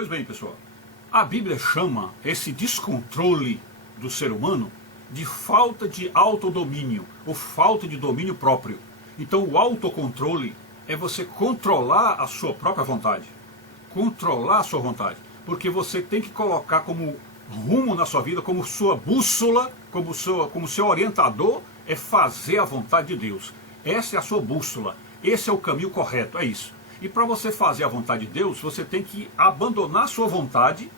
Pois bem, pessoal, a Bíblia chama esse descontrole do ser humano de falta de autodomínio, ou falta de domínio próprio. Então o autocontrole é você controlar a sua própria vontade. Controlar a sua vontade. Porque você tem que colocar como rumo na sua vida, como sua bússola, como seu orientador, é fazer a vontade de Deus. Essa é a sua bússola. Esse é o caminho correto, é isso. E para você fazer a vontade de Deus, você tem que abandonar a sua vontade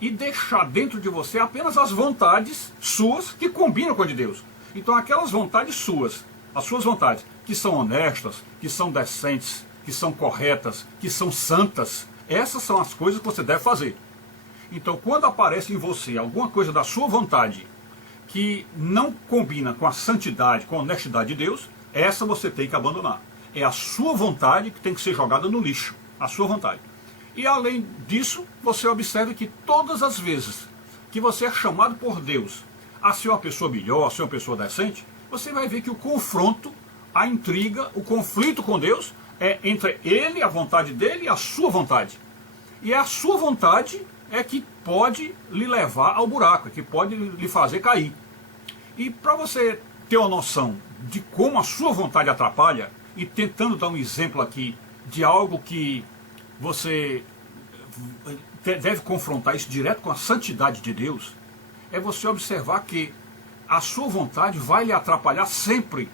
e deixar dentro de você apenas as vontades suas que combinam com a de Deus. Então aquelas vontades suas, as suas vontades, que são honestas, que são decentes, que são corretas, que são santas, essas são as coisas que você deve fazer. Então quando aparece em você alguma coisa da sua vontade que não combina com a santidade, com a honestidade de Deus, essa você tem que abandonar. É a sua vontade que tem que ser jogada no lixo, a sua vontade. E além disso, você observa que todas as vezes que você é chamado por Deus a ser uma pessoa melhor, a ser uma pessoa decente, você vai ver que o confronto, a intriga, o conflito com Deus é entre Ele, a vontade dEle e a sua vontade. E a sua vontade é que pode lhe levar ao buraco, que pode lhe fazer cair. E para você ter uma noção de como a sua vontade atrapalha, e tentando dar um exemplo aqui de algo que você deve confrontar isso direto com a santidade de Deus, é você observar que a sua vontade vai lhe atrapalhar sempre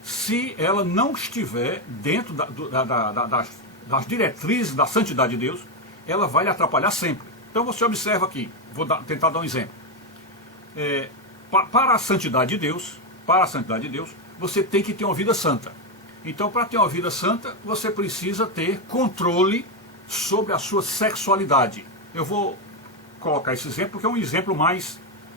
se ela não estiver dentro das diretrizes da santidade de Deus. Ela vai lhe atrapalhar sempre. Então você observa aqui, tentar dar um exemplo. Para a santidade de Deus, você tem que ter uma vida santa. Então, para ter uma vida santa, você precisa ter controle sobre a sua sexualidade. Eu vou colocar esse exemplo porque é um exemplo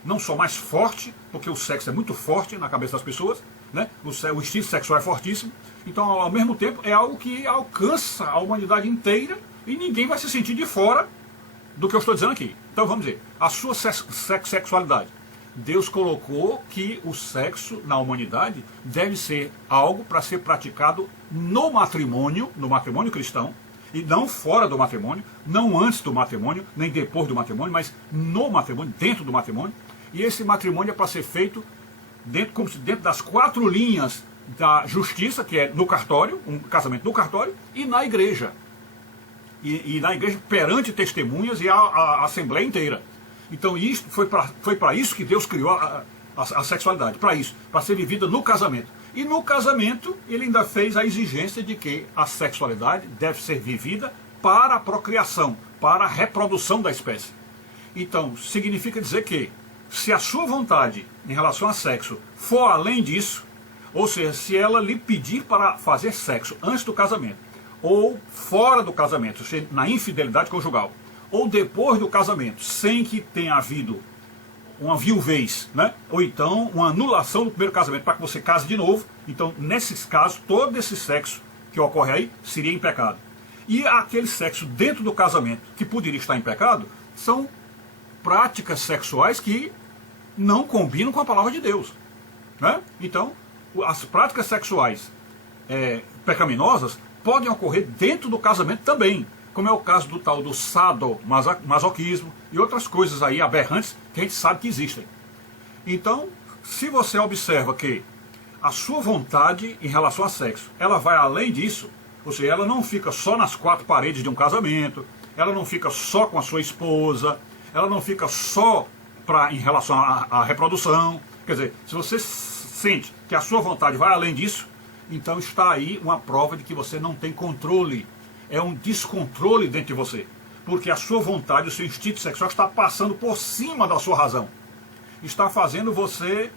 não só mais forte, porque o sexo é muito forte na cabeça das pessoas, né? O instinto sexual é fortíssimo. Então, ao mesmo tempo, é algo que alcança a humanidade inteira e ninguém vai se sentir de fora do que eu estou dizendo aqui. Então, vamos dizer, a sua sexualidade. Deus colocou que o sexo na humanidade deve ser algo para ser praticado no matrimônio cristão, e não fora do matrimônio, não antes do matrimônio, nem depois do matrimônio, mas no matrimônio, dentro do matrimônio. E esse matrimônio é para ser feito dentro das 4 linhas da justiça, que é no cartório, um casamento no cartório, e na igreja. E na igreja perante testemunhas e a assembleia inteira. Então isso foi para isso que Deus criou a sexualidade, para isso, para ser vivida no casamento. E no casamento ele ainda fez a exigência de que a sexualidade deve ser vivida para a procriação, para a reprodução da espécie. Então significa dizer que se a sua vontade em relação a sexo for além disso, ou seja, se ela lhe pedir para fazer sexo antes do casamento, ou fora do casamento, ou seja, na infidelidade conjugal, ou depois do casamento, sem que tenha havido uma viuvez, né? Ou então uma anulação do primeiro casamento para que você case de novo, então nesses casos, todo esse sexo que ocorre aí seria em pecado. E aquele sexo dentro do casamento que poderia estar em pecado, são práticas sexuais que não combinam com a palavra de Deus, né? Então, as práticas sexuais pecaminosas podem ocorrer dentro do casamento também, como é o caso do tal do sadomasoquismo e outras coisas aí aberrantes que a gente sabe que existem. Então, se você observa que a sua vontade em relação a sexo, ela vai além disso, ou seja, ela não fica só nas 4 paredes de um casamento, ela não fica só com a sua esposa, ela não fica só em relação à reprodução. Quer dizer, se você sente que a sua vontade vai além disso, então está aí uma prova de que você não tem controle. É um descontrole dentro de você, porque a sua vontade, o seu instinto sexual está passando por cima da sua razão, está fazendo você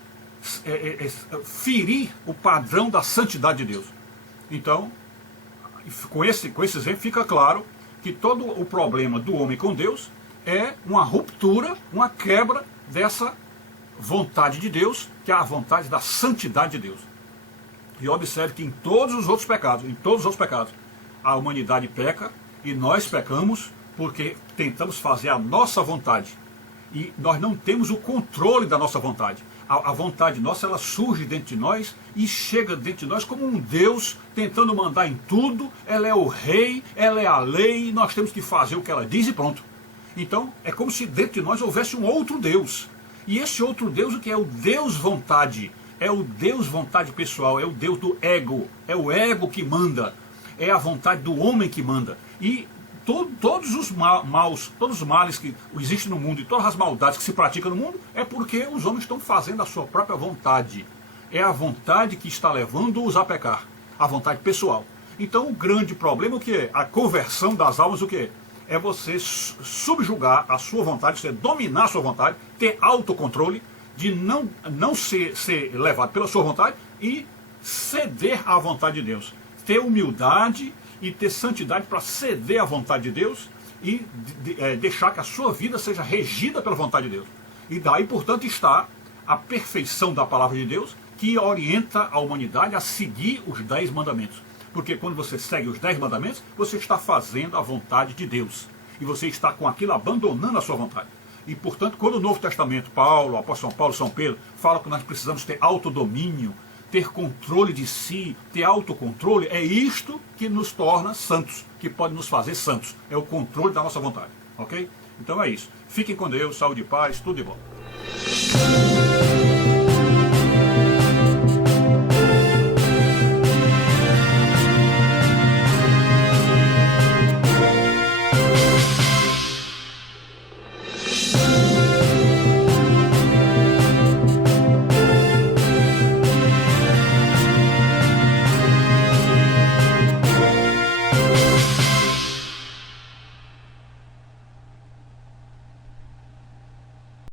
ferir o padrão da santidade de Deus. Então, com esse exemplo fica claro que todo o problema do homem com Deus é uma ruptura, uma quebra dessa vontade de Deus, que é a vontade da santidade de Deus. E observe que em todos os outros pecados, a humanidade peca e nós pecamos porque tentamos fazer a nossa vontade. E nós não temos o controle da nossa vontade. A vontade nossa, ela surge dentro de nós e chega dentro de nós como um Deus tentando mandar em tudo. Ela é o rei, ela é a lei, e nós temos que fazer o que ela diz e pronto. Então, é como se dentro de nós houvesse um outro Deus. E esse outro Deus, o que é? O Deus vontade. É o Deus vontade pessoal, é o Deus do ego. É o ego que manda. É a vontade do homem que manda. E todos os todos os males que existem no mundo e todas as maldades que se praticam no mundo é porque os homens estão fazendo a sua própria vontade. É a vontade que está levando-os a pecar. A vontade pessoal. Então o grande problema, o que é? A conversão das almas, o que é? É você subjugar a sua vontade, você dominar a sua vontade, ter autocontrole, de não ser levado pela sua vontade e ceder à vontade de Deus. Ter humildade e ter santidade para ceder à vontade de Deus e deixar que a sua vida seja regida pela vontade de Deus. E daí, portanto, está a perfeição da palavra de Deus, que orienta a humanidade a seguir os 10 mandamentos. Porque quando você segue os 10 mandamentos, você está fazendo a vontade de Deus. E você está com aquilo abandonando a sua vontade. E, portanto, quando o Novo Testamento, Paulo, o apóstolo São Paulo, São Pedro, fala que nós precisamos ter autodomínio, ter controle de si, ter autocontrole, é isto que nos torna santos, que pode nos fazer santos. É o controle da nossa vontade. Ok? Então é isso. Fiquem com Deus, saúde e paz, tudo de bom.